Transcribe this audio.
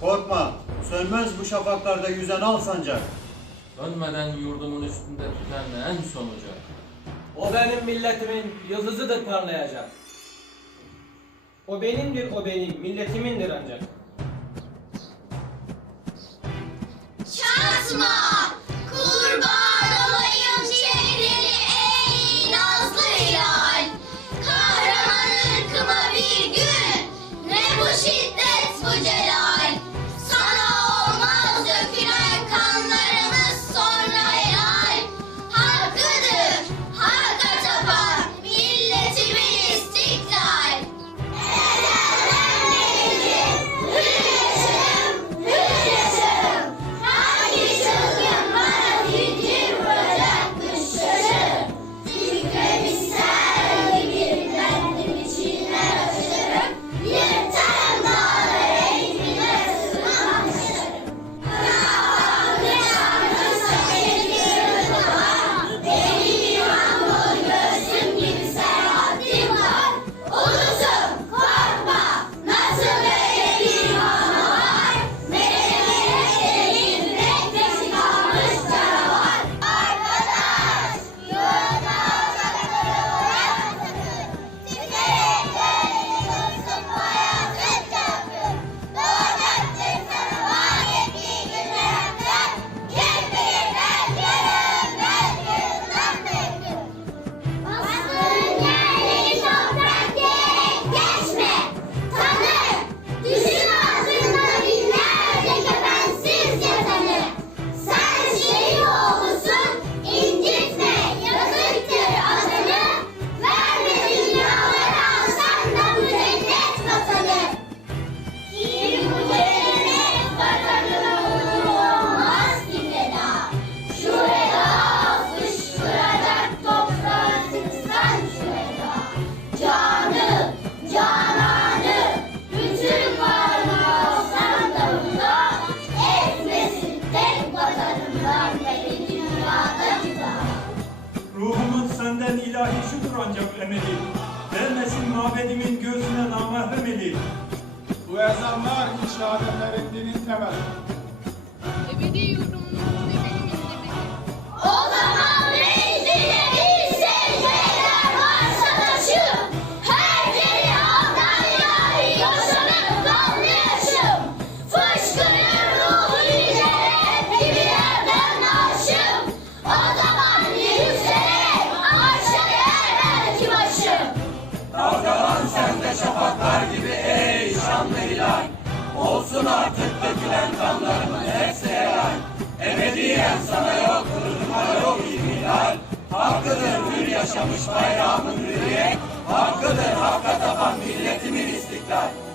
Korkma, sönmez bu şafaklarda yüzen al sancak. Ölmeden yurdumun üstünde tüten en son. O benim milletimin yıldızıdır parlayacak. O benimdir o benim, milletimindir ancak. Neden ilahi şudur ancak emeli, vermesin mabedimin göğsüne namahrem eli. Bu ezanlar inşa edenlerin dinin temeli. Ebedi yurdumuzun yaşamış bayramın hürriyet, hakkıdır hakka tapan milletimin istiklal.